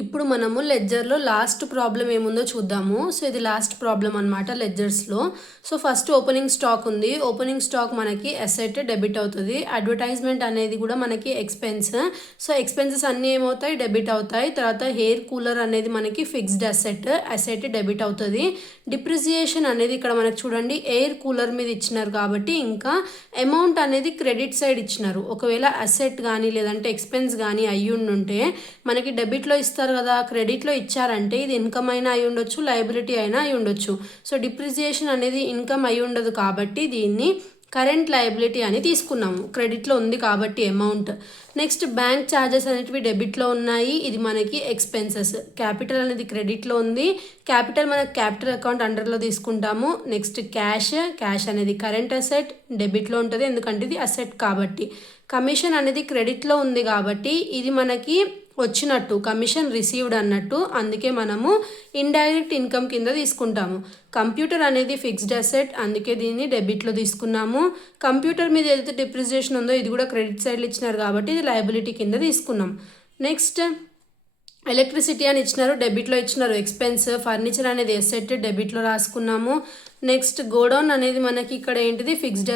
ఇప్పుడు మనము లెడ్జర్లో last problem ఏముందో చూద్దాము. సో ఇది లాస్ట్ ప్రాబ్లం అనమాట లెడ్జర్స్లో. సో ఫస్ట్ ఓపెనింగ్ స్టాక్ ఉంది. ఓపెనింగ్ స్టాక్ మనకి అసెట్ డెబిట్ అవుతుంది. అడ్వర్టైజ్మెంట్ అనేది కూడా మనకి ఎక్స్పెన్స్. సో ఎక్స్పెన్సెస్ అన్నీ ఏమవుతాయి, డెబిట్ అవుతాయి. తర్వాత హెయిర్ కూలర్ అనేది మనకి ఫిక్స్డ్ అసెట్ డెబిట్ అవుతుంది. డిప్రిసియేషన్ అనేది ఇక్కడ మనకు చూడండి ఎయిర్ కూలర్ మీద ఇచ్చినారు కాబట్టి ఇంకా అమౌంట్ అనేది క్రెడిట్ సైడ్ ఇచ్చినారు. ఒకవేళ అసెట్ కానీ లేదంటే ఎక్స్పెన్స్ కానీ అయ్యుండుంటే మనకి డెబిట్లో ఇస్తారు కదా, క్రెడిట్లో ఇచ్చారంటే ఇది ఇన్కమ్ అయినా అయి ఉండొచ్చు, లయబిలిటీ అయినా అయి ఉండొచ్చు. సో డిప్రిసియేషన్ అనేది ఇన్కమ్ అయి ఉండదు కాబట్టి దీన్ని కరెంట్ లయబిలిటీ అని తీసుకున్నాము, క్రెడిట్లో ఉంది కాబట్టి అమౌంట్. నెక్స్ట్ బ్యాంక్ ఛార్జెస్ అనేటివి డెబిట్లో ఉన్నాయి, ఇది మనకి ఎక్స్పెన్సెస్. క్యాపిటల్ అనేది క్రెడిట్లో ఉంది, క్యాపిటల్ మనకి క్యాపిటల్ అకౌంట్ అండర్లో తీసుకుంటాము. నెక్స్ట్ క్యాష్ అనేది కరెంట్ అసెట్ డెబిట్లో ఉంటుంది ఎందుకంటే ఇది అసెట్ కాబట్టి. కమిషన్ అనేది క్రెడిట్లో ఉంది కాబట్టి ఇది మనకి వచ్చినట్టు, కమిషన్ రిసీవ్డ్ అన్నట్టు, అందుకే మనము ఇండైరెక్ట్ ఇన్కమ్ కింద తీసుకుంటాము. కంప్యూటర్ అనేది ఫిక్స్డ్ అసెట్ అందుకే దీన్ని డెబిట్లో తీసుకున్నాము. కంప్యూటర్ మీద ఏదైతే డిప్రిసియేషన్ ఉందో ఇది కూడా క్రెడిట్ సైడ్లో ఇచ్చినారు కాబట్టి ఇది లయబిలిటీ కింద తీసుకున్నాం. నెక్స్ట్ ఎలక్ట్రిసిటీ అని ఇచ్చినారు, డెబిట్లో ఇచ్చినారు ఎక్స్పెన్స్. ఫర్నిచర్ అనేది అసెట్ డెబిట్లో రాసుకున్నాము. నెక్స్ట్ గోడౌన్ అనేది మనకి ఇక్కడ ఏంటిది ఫిక్స్డ్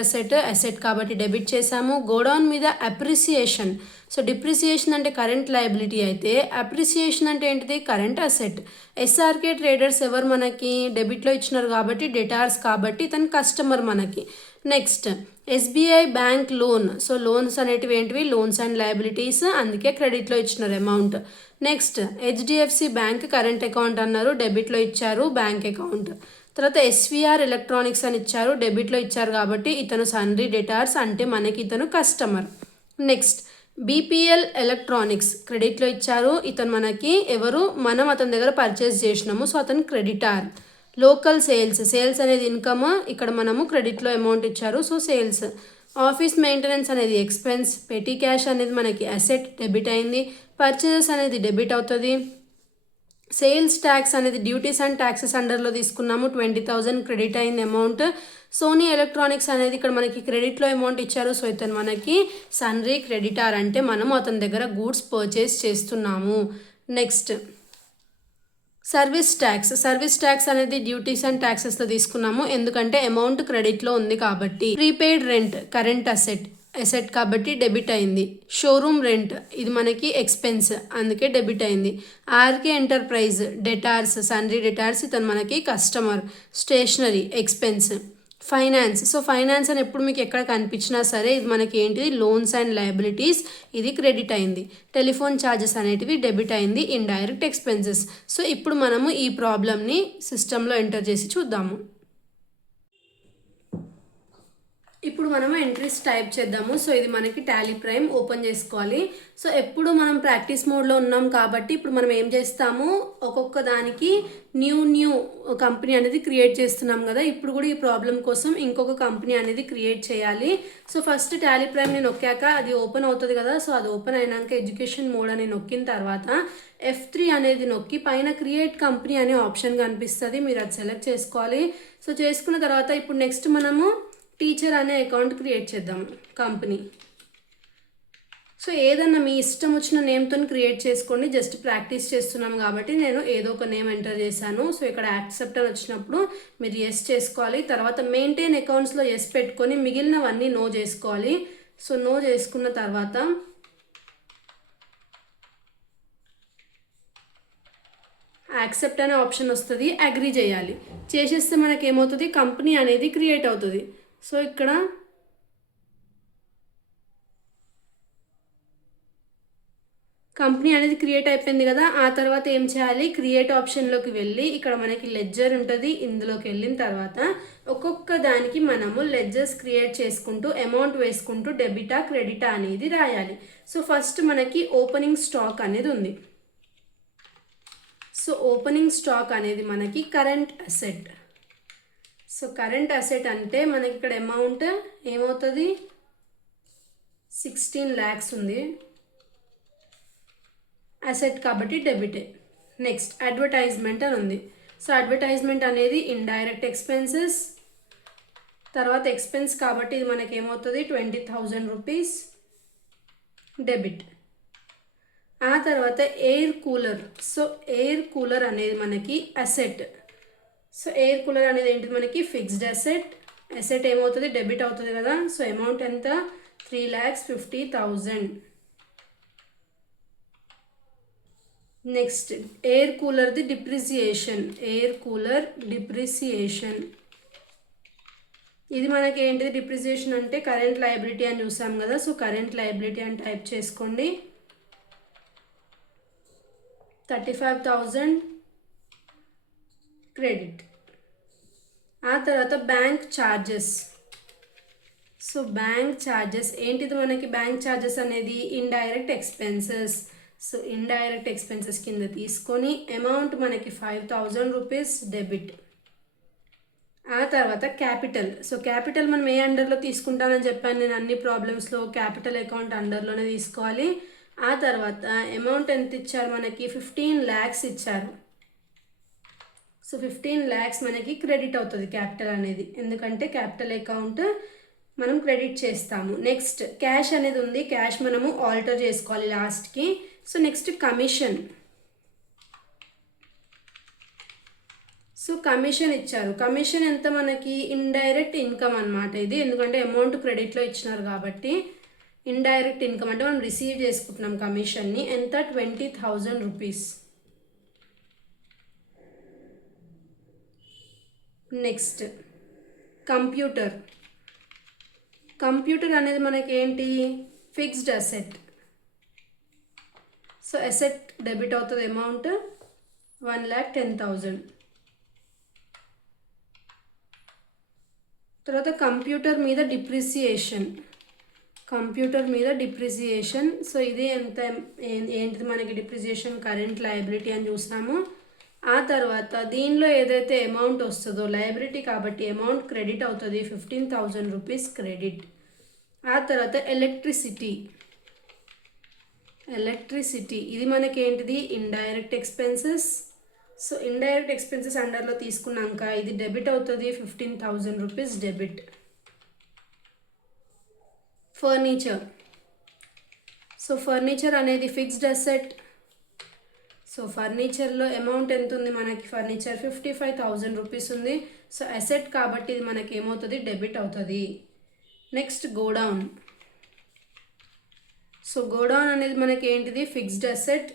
అసెట్ కాబట్టి డెబిట్ చేసాము. గోడౌన్ మీద అప్రిసియేషన్, సో డిప్రిసియేషన్ అంటే కరెంట్ లయబిలిటీ అయితే అప్రిసియేషన్ అంటే ఏంటిది కరెంట్ అసెట్. ఎస్ఆర్కే ట్రేడర్స్ ఎవరు మనకి డెబిట్లో ఇచ్చినారు కాబట్టి డెటార్స్ కాబట్టి తన కస్టమర్ మనకి. Next SBI bank loan, so loans అనేటివి ఏంటివి లోన్స్ అండ్ లయబిలిటీస్ అందుకే క్రెడిట్లో ఇచ్చినారు amount. Next HDFC bank current account అన్నారు, డెబిట్లో ఇచ్చారు బ్యాంక్ అకౌంట్. తర్వాత ఎస్విఆర్ ఎలక్ట్రానిక్స్ అని ఇచ్చారు, డెబిట్లో ఇచ్చారు కాబట్టి ఇతను సన్రీ డెటార్స్ అంటే మనకి ఇతను కస్టమర్. నెక్స్ట్ బీపీఎల్ ఎలక్ట్రానిక్స్ క్రెడిట్లో ఇచ్చారు, ఇతను మనకి ఎవరు, మనం అతని దగ్గర పర్చేస్ చేసినాము సో అతను క్రెడిటార్. లోకల్ సేల్స్ అనేది ఇన్కమ్, ఇక్కడ మనము క్రెడిట్లో అమౌంట్ ఇచ్చారు సో సేల్స్. ఆఫీస్ మెయింటెనెన్స్ అనేది ఎక్స్పెన్స్. పెటీ క్యాష్ అనేది మనకి అసెట్ డెబిట్ అయింది. పర్చేజెస్ అనేది డెబిట్ అవుతుంది. సేల్స్ ట్యాక్స్ అనేది డ్యూటీస్ అండ్ ట్యాక్సెస్ అండర్లో తీసుకున్నాము, 20,000 క్రెడిట్ అయింది అమౌంట్. సోనీ ఎలక్ట్రానిక్స్ అనేది ఇక్కడ మనకి క్రెడిట్లో అమౌంట్ ఇచ్చారు సో ఇతను మనకి సన్రీ క్రెడిటార్ అంటే మనము అతని దగ్గర గూడ్స్ పర్చేస్ చేస్తున్నాము. నెక్స్ట్ సర్వీస్ ట్యాక్స్ అనేది డ్యూటీస్ అండ్ ట్యాక్సెస్లో తీసుకున్నాము ఎందుకంటే అమౌంట్ క్రెడిట్లో ఉంది కాబట్టి. ప్రీపెయిడ్ రెంట్ కరెంట్ అసెట్ కాబట్టి డెబిట్ అయింది. షోరూమ్ రెంట్ ఇది మనకి ఎక్స్పెన్స్ అందుకే డెబిట్ అయింది. ఆర్కే ఎంటర్ప్రైజ్ డెటార్స్ సన్రీ డెటార్స్ ఇతను మనకి కస్టమర్. Stationery expense. ఫైనాన్స్ అని ఎప్పుడు మీకు ఎక్కడ కనిపించినా సరే ఇది మనకి ఏంటిది లోన్స్ అండ్ లయబిలిటీస్, ఇది క్రెడిట్ అయింది. టెలిఫోన్ ఛార్జెస్ అనేటివి డెబిట్ అయింది, ఇండైరెక్ట్ ఎక్స్పెన్సెస్. సో ఇప్పుడు మనము ఈ ప్రాబ్లమ్ని సిస్టంలో ఎంటర్ చేసి చూద్దాము. ఇప్పుడు మనము ఎంట్రీస్ టైప్ చేద్దాము. సో ఇది మనకి టాలీ ప్రైమ్ ఓపెన్ చేసుకోవాలి. సో ఎప్పుడు మనం ప్రాక్టీస్ మోడ్లో ఉన్నాం కాబట్టి ఇప్పుడు మనం ఏం చేస్తాము, ఒక్కొక్క దానికి న్యూ కంపెనీ అనేది క్రియేట్ చేస్తున్నాం కదా. ఇప్పుడు కూడా ఈ ప్రాబ్లం కోసం ఇంకొక కంపెనీ అనేది క్రియేట్ చేయాలి. సో ఫస్ట్ టాలీ ప్రైమ్ని నొక్కాక అది ఓపెన్ అవుతుంది కదా. సో అది ఓపెన్ అయినాక ఎడ్యుకేషన్ మోడ్ అని నొక్కిన తర్వాత F3 అనేది నొక్కి పైన క్రియేట్ కంపెనీ అనే ఆప్షన్ కనిపిస్తుంది, మీరు అది సెలెక్ట్ చేసుకోవాలి. సో చేసుకున్న తర్వాత ఇప్పుడు నెక్స్ట్ మనము టీచర్ అనే అకౌంట్ క్రియేట్ చేద్దాం కంపెనీ. సో ఏదన్నా మీ ఇష్టం వచ్చిన నేమ్తో క్రియేట్ చేసుకోండి, జస్ట్ ప్రాక్టీస్ చేస్తున్నాం కాబట్టి నేను ఏదో ఒక నేమ్ ఎంటర్ చేశాను. సో ఇక్కడ యాక్సెప్ట్ అని వచ్చినప్పుడు మీరు ఎస్ చేసుకోవాలి. తర్వాత మెయింటైన్ అకౌంట్స్లో ఎస్ పెట్టుకొని మిగిలినవన్నీ నో చేసుకోవాలి. సో నో చేసుకున్న తర్వాత యాక్సెప్ట్ అనే ఆప్షన్ వస్తుంది, అగ్రీ చేయాలి. చేసేస్తే మనకి ఏమవుతుంది, కంపెనీ అనేది క్రియేట్ అవుతుంది. సో ఇక్కడ కంపెనీ అనేది క్రియేట్ అయిపోయింది కదా. ఆ తర్వాత ఏం చేయాలి, క్రియేట్ ఆప్షన్లోకి వెళ్ళి ఇక్కడ మనకి లెడ్జర్ ఉంటుంది, ఇందులోకి వెళ్ళిన తర్వాత ఒక్కొక్క దానికి మనము లెడ్జర్స్ క్రియేట్ చేసుకుంటూ అమౌంట్ వేసుకుంటూ డెబిటా క్రెడిటా అనేది రాయాలి. సో ఫస్ట్ మనకి ఓపెనింగ్ స్టాక్ అనేది ఉంది. సో ఓపెనింగ్ స్టాక్ అనేది మనకి current asset. So current asset అంటే మనకి ఇక్కడ అమౌంట్ ఏమవుతుంది, 16 lakhs ఉంది, అసెట్ కాబట్టి డెబిటే. నెక్స్ట్ అడ్వర్టైజ్మెంట్ అని ఉంది. సో అడ్వర్టైజ్మెంట్ అనేది ఇండైరెక్ట్ ఎక్స్పెన్సెస్. తర్వాత ఎక్స్పెన్స్ కాబట్టి ఇది మనకి ఏమవుతుంది 20,000 రూపీస్ డెబిట్. ఆ తర్వాత air cooler. So air cooler అనేది మనకి అసెట్. సో ఎయిర్ కూలర్ అనేది ఏంటి మనకి ఫిక్స్డ్ అసెట్. అసెట్ ఏమవుతుంది డెబిట్ అవుతుంది కదా. సో అమౌంట్ ఎంత 3,50,000. నెక్స్ట్ ఎయిర్ కూలర్ది డిప్రిసియేషన్. ఎయిర్ కూలర్ డిప్రిసియేషన్ ఇది మనకి ఏంటిది డిప్రిసియేషన్ అంటే కరెంట్ లయబిలిటీ అని చూసాం కదా. సో కరెంట్ లయబిలిటీ అని టైప్ చేసుకోండి. 35,000 క్రెడిట్. ఆ తర్వాత bank charges. So bank charges ఏంటిది మనకి బ్యాంక్ ఛార్జెస్ అనేది indirect expenses. So indirect expenses కింద తీసుకొని అమౌంట్ మనకి 5,000 రూపీస్ డెబిట్. ఆ తర్వాత క్యాపిటల్. సో క్యాపిటల్ మనం ఏ అండర్లో తీసుకుంటానని చెప్పాను నేను అన్ని ప్రాబ్లమ్స్లో క్యాపిటల్ అకౌంట్ అండర్లోనే తీసుకోవాలి. ఆ తర్వాత అమౌంట్ ఎంత ఇచ్చారు మనకి 15 lakhs ఇచ్చారు. సో 15 lakhs మనకి క్రెడిట్ అవుతుంది క్యాపిటల్ అనేది, ఎందుకంటే క్యాపిటల్ అకౌంట్ మనం క్రెడిట్ చేస్తాము. నెక్స్ట్ క్యాష్ అనేది ఉంది, క్యాష్ మనము ఆల్టర్ చేసుకోవాలి లాస్ట్కి. So next commission. So commission ఇచ్చారు. కమిషన్ ఎంత మనకి ఇండైరెక్ట్ ఇన్కమ్ అనమాట ఇది, ఎందుకంటే అమౌంట్ క్రెడిట్లో ఇచ్చినారు కాబట్టి ఇండైరెక్ట్ ఇన్కమ్ అంటే మనం రిసీవ్ చేసుకుంటున్నాం కమిషన్ని. ఎంత 20,000 రూపీస్. Next computer. కంప్యూటర్ అనేది మనకి ఏంటి fixed asset. So asset debit అవుతుంది అమౌంట్ 1,10,000. తర్వాత కంప్యూటర్ మీద డిప్రిసియేషన్. కంప్యూటర్ మీద డిప్రిసియేషన్. సో ఇది ఎంత ఏంటిది మనకి డిప్రిసియేషన్ కరెంట్ లయబిలిటీ అని చూసినాము. ఆ తర్వాత దీనిలో ఏదైతే అమౌంట్ వస్తుందో లయబిలిటీ కాబట్టి అమౌంట్ క్రెడిట్ అవుతుంది 15,000 రూపీస్ క్రెడిట్. ఆ తర్వాత ఎలక్ట్రిసిటీ. ఎలక్ట్రిసిటీ ఇది మనకి ఏంటిది indirect expenses. So indirect expenses అండర్లో తీసుకున్నాక ఇది డెబిట్ అవుతుంది 15,000 rupees debit. Furniture. So furniture అనేది ఫిక్స్డ్ అసెట్. సో ఫర్నిచర్లో అమౌంట్ ఎంత ఉంది మనకి ఫర్నిచర్ 55,000 రూపీస్ ఉంది. సో అసెట్ కాబట్టి ఇది మనకి ఏమవుతుంది డెబిట్ అవుతుంది. Next godown. సో గోడౌన్ అనేది మనకి ఏంటిది fixed asset.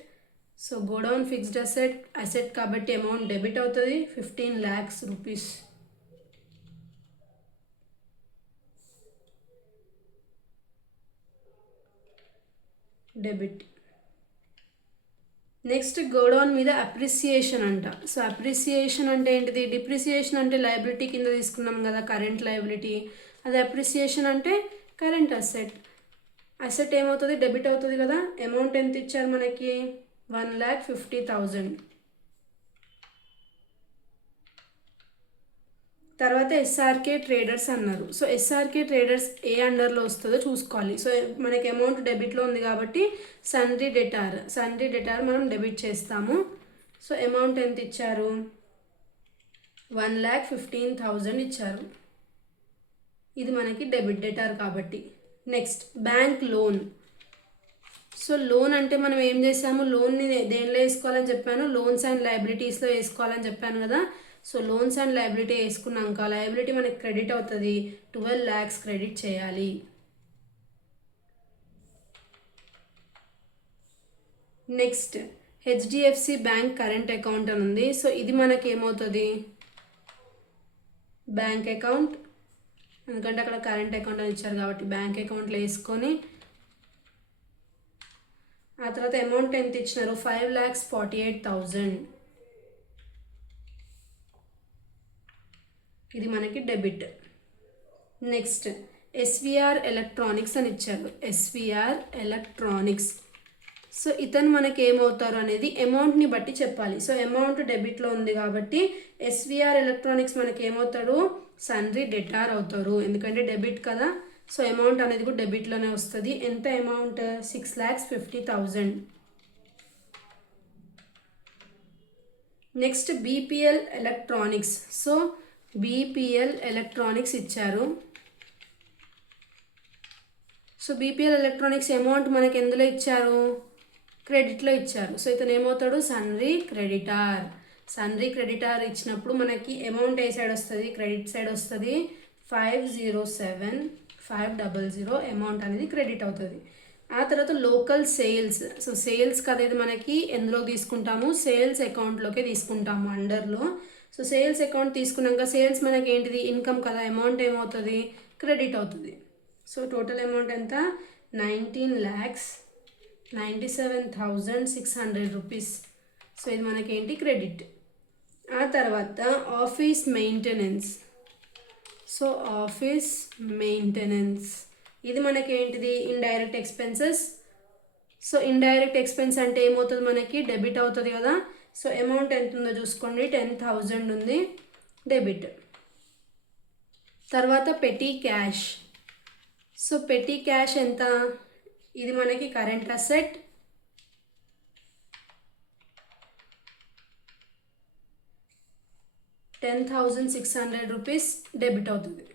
So godown fixed asset, asset కాబట్టి అమౌంట్ డెబిట్ అవుతుంది 15 lakhs rupees. Debit. Next godown మీద అప్రిసియేషన్ అంట. సో అప్రిసియేషన్ అంటే ఏంటిది డిప్రిసియేషన్ అంటే లయబిలిటీ కింద తీసుకున్నాం కదా కరెంట్ లయబిలిటీ, అది అప్రిసియేషన్ అంటే కరెంట్ అసెట్. అసెట్ ఏమవుతుంది డెబిట్ అవుతుంది కదా. అమౌంట్ ఎంత ఇచ్చారు మనకి 1,50,000. తర్వాత ఎస్ఆర్కే ట్రేడర్స్ అన్నారు. సో ఎస్ఆర్కే ట్రేడర్స్ ఏ అండర్లో వస్తుందో చూసుకోవాలి. సో మనకి అమౌంట్ డెబిట్లో ఉంది కాబట్టి సన్రీ డెటార్ మనం డెబిట్ చేస్తాము. సో అమౌంట్ ఎంత ఇచ్చారు 1,15,000 ఇచ్చారు. ఇది మనకి డెబిట్ డెటార్ కాబట్టి. Next bank loan. So loan అంటే మనం ఏం చేసాము లోన్ని దేనిలో వేసుకోవాలని చెప్పాను లోన్స్ అండ్ లయబిలిటీస్లో వేసుకోవాలని చెప్పాను కదా. సో లోన్స్ అండ్ లయబిలిటీ వేసుకున్నాక లయబిలిటీ మనకి క్రెడిట్ అవుతుంది 12 lakhs క్రెడిట్ చేయాలి. Next HDFC bank current account అని ఉంది. సో ఇది మనకి ఏమవుతుంది బ్యాంక్ అకౌంట్, ఎందుకంటే అక్కడ కరెంట్ అకౌంట్ అని ఇచ్చారు కాబట్టి బ్యాంక్ అకౌంట్లో వేసుకొని ఆ తర్వాత అమౌంట్ ఎంత ఇచ్చినారు 5,48,000. ఇది మనకి డెబిట్. నెక్స్ట్ ఎస్విఆర్ ఎలక్ట్రానిక్స్ అని ఇచ్చారు. SVR electronics. సో ఇతను మనకి ఏమవుతారు అనేది అమౌంట్ని బట్టి చెప్పాలి. సో అమౌంట్ డెబిట్లో ఉంది కాబట్టి ఎస్విఆర్ ఎలక్ట్రానిక్స్ మనకి ఏమవుతాడు సన్రీ డెటార్ అవుతారు, ఎందుకంటే డెబిట్ కదా. సో అమౌంట్ అనేది కూడా డెబిట్లోనే వస్తుంది. ఎంత amount 6,50,000. Next BPL electronics. So BPL electronics ఇచ్చారు. సో బీపీఎల్ ఎలక్ట్రానిక్స్ అమౌంట్ మనకి ఎందులో ఇచ్చారు క్రెడిట్లో ఇచ్చారు. సో ఇతను ఏమవుతాడు, సన్రీ క్రెడిటార్. సన్రీ క్రెడిటార్ ఇచ్చినప్పుడు మనకి అమౌంట్ ఏ సైడ్ వస్తుంది, క్రెడిట్ సైడ్ వస్తుంది. 507,500 అమౌంట్ అనేది క్రెడిట్ అవుతుంది. ఆ తర్వాత లోకల్ సేల్స్. సో సేల్స్ కదా ఇది మనకి ఎందులో తీసుకుంటాము, సేల్స్ అకౌంట్లోకి తీసుకుంటాము అండర్లో. సో సేల్స్ అకౌంట్ తీసుకున్నాక సేల్స్ మనకి ఏంటిది, ఇన్కమ్ కదా, అమౌంట్ ఏమవుతుంది, క్రెడిట్ అవుతుంది. సో టోటల్ అమౌంట్ ఎంత, 19,97,600 రూపీస్. సో ఇది మనకేంటి, క్రెడిట్. ఆ తర్వాత office maintenance. So office maintenance ఇది మనకేంటిది, indirect expenses. So indirect expense అంటే ఏమవుతుంది, మనకి డెబిట్ అవుతుంది కదా. సో అమౌంట్ ఎంత ఉందో చూసుకోండి, 10,000 ఉంది, డెబిట్. తర్వాత petty cash. So petty cash ఎంత, ఇది మనకి కరెంట్ అసెట్. ₹10,600 డెబిట్ అవుతుంది.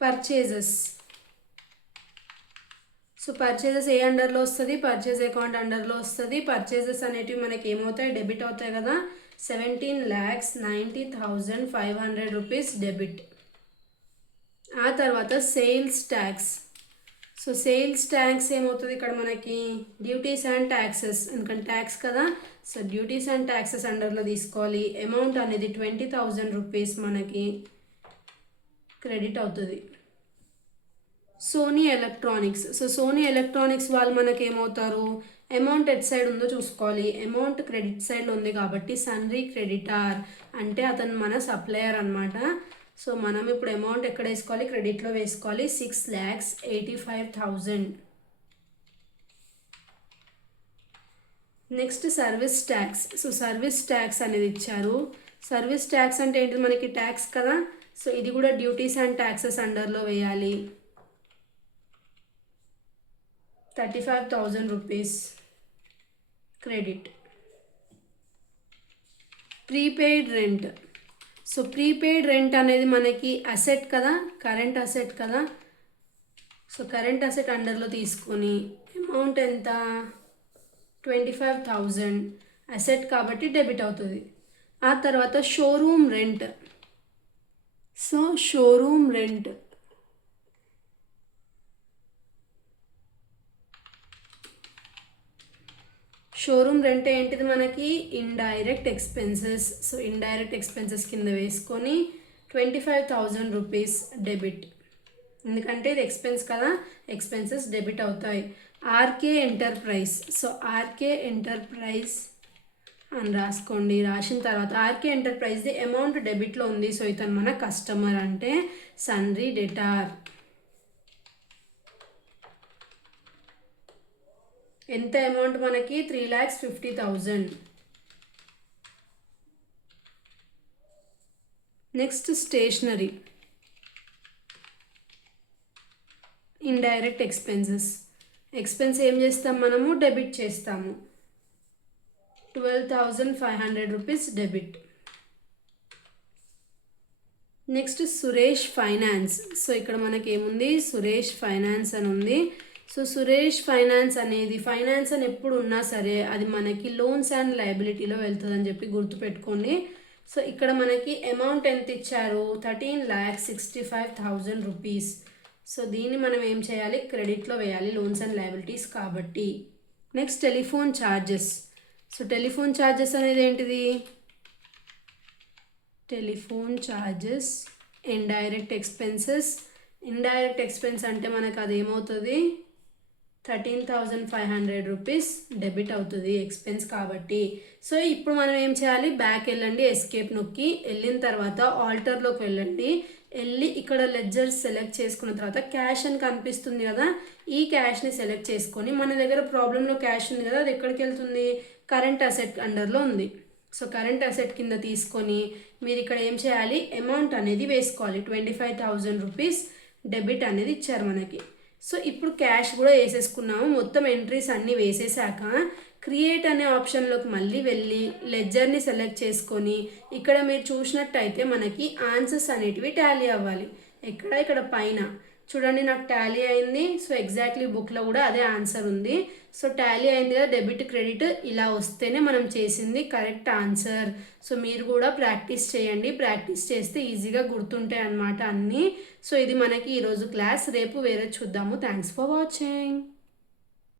పర్చేజెస్. సో పర్చేజెస్ ఏ అండర్లో వస్తుంది, పర్చేజ్ అకౌంట్ అండర్లో వస్తుంది. పర్చేజెస్ అనేటివి మనకి ఏమవుతాయి, డెబిట్ అవుతాయి కదా. 17,90,500 రూపీస్ డెబిట్. ఆ తర్వాత sales tax. So sales tax ఏమవుతుంది ఇక్కడ మనకి, డ్యూటీస్ అండ్ ట్యాక్సెస్, ఎందుకంటే ట్యాక్స్ కదా. సో డ్యూటీస్ అండ్ ట్యాక్సెస్ అండర్లో తీసుకోవాలి. అమౌంట్ అనేది 20,000 రూపీస్ మనకి క్రెడిట్ అవుతుంది. Sony electronics. So Sony electronics వాళ్ళు మనకి ఏమవుతారు, అమౌంట్ ఎట్ సైడ్ ఉందో చూసుకోవాలి. అమౌంట్ క్రెడిట్ సైడ్లో ఉంది కాబట్టి సన్రీ క్రెడిటార్ అంటే అతను మన సప్లయర్ అనమాట. సో మనం ఇప్పుడు అమౌంట్ ఎక్కడ వేసుకోవాలి, క్రెడిట్లో వేసుకోవాలి. 6,85,000. Next service tax. So service tax అనేది ఇచ్చారు. సర్వీస్ ట్యాక్స్ అంటే ఏంటి, మనకి ట్యాక్స్ కదా. సో ఇది కూడా డ్యూటీస్ అండ్ ట్యాక్సెస్ అండర్లో వేయాలి. 35,000 rupees credit. Prepaid rent. So prepaid rent అనేది మనకి అసెట్ కదా, కరెంట్ అసెట్ కదా. సో కరెంట్ అసెట్ అండర్లో తీసుకొని అమౌంట్ ఎంత, 25,000 అసెట్ కాబట్టి డెబిట్ అవుతుంది. ఆ తర్వాత showroom rent. So showroom rent showroom rent ఏంటిది మనకి, indirect expenses. So indirect expenses కింద వేసుకొని 25,000 రూపీస్ డెబిట్, ఎందుకంటే ఇది ఎక్స్పెన్స్ కదా, ఎక్స్పెన్సెస్ డెబిట్ అవుతాయి. RK enterprise. So RK enterprise అని రాసుకోండి. రాసిన తర్వాత ఆర్కే ఎంటర్ప్రైజ్ది అమౌంట్ డెబిట్లో ఉంది. సో ఇతను మన కస్టమర్ అంటే సన్రీ డెటార్. ఎంత అమౌంట్ మనకి, 3,50,000. Next stationery, indirect expenses. Expense ఏం చేస్తాం మనము, డెబిట్ చేస్తాము. 12,500 rupees debit. Next Suresh finance. So ఇక్కడ మనకి ఏముంది, సురేష్ ఫైనాన్స్ అని ఉంది. సో సురేష్ ఫైనాన్స్ అనేది, ఫైనాన్స్ అని ఎప్పుడు ఉన్నా సరే అది మనకి లోన్స్ అండ్ లయబిలిటీలో వెళ్తుందని చెప్పి గుర్తుపెట్టుకోండి. సో ఇక్కడ మనకి అమౌంట్ ఎంత ఇచ్చారు, 13,65,000 రూపీస్. సో దీన్ని మనం ఏం చేయాలి, క్రెడిట్లో వేయాలి, లోన్స్ అండ్ లయబిలిటీస్ కాబట్టి. Next telephone charges. So telephone charges అనేది ఏంటిది, telephone charges indirect expenses. Indirect expense అంటే మనకు అది ఏమవుతుంది, 13,500 రూపీస్ డెబిట్ అవుతుంది, ఎక్స్పెన్స్ కాబట్టి. సో ఇప్పుడు మనం ఏం చేయాలి, బ్యాక్ వెళ్ళండి, ఎస్కేప్ నొక్కి వెళ్ళిన తర్వాత ఆల్టర్లోకి వెళ్ళండి. వెళ్ళి ఇక్కడ లెడ్జర్ సెలెక్ట్ చేసుకున్న తర్వాత క్యాష్ అని కనిపిస్తుంది కదా, ఈ క్యాష్ని సెలెక్ట్ చేసుకొని మన దగ్గర ప్రాబ్లంలో క్యాష్ ఉంది కదా, అది ఎక్కడికి వెళ్తుంది, కరెంట్ అసెట్ అండర్లో ఉంది. సో కరెంట్ అసెట్ కింద తీసుకొని మీరు ఇక్కడ ఏం చేయాలి, అమౌంట్ అనేది వేసుకోవాలి. 25,000 రూపీస్ డెబిట్ అనేది ఇచ్చారు మనకి. సో ఇప్పుడు క్యాష్ కూడా వేసేసుకున్నాము. మొత్తం ఎంట్రీస్ అన్నీ వేసేసాక క్రియేట్ అనే ఆప్షన్లోకి మళ్ళీ వెళ్ళి లెడ్జర్ని సెలెక్ట్ చేసుకొని ఇక్కడ మీరు చూసినట్టయితే మనకి ఆన్సర్స్ అనేటివి టాలీ అవ్వాలి. ఇక్కడ పైన చూడండి నాకు టాలీ అయింది. సో ఎగ్జాక్ట్లీ బుక్లో కూడా అదే ఆన్సర్ ఉంది. సో టాలీ అయింది కదా, డెబిట్ క్రెడిట్ ఇలా వస్తేనే మనం చేసింది కరెక్ట్ ఆన్సర్. సో మీరు కూడా ప్రాక్టీస్ చేయండి. ప్రాక్టీస్ చేస్తే ఈజీగా గుర్తుంటాయి అన్నమాట అన్నీ. సో ఇది మనకి ఈరోజు క్లాస్. రేపు వేరే చూద్దాము. Thanks for watching.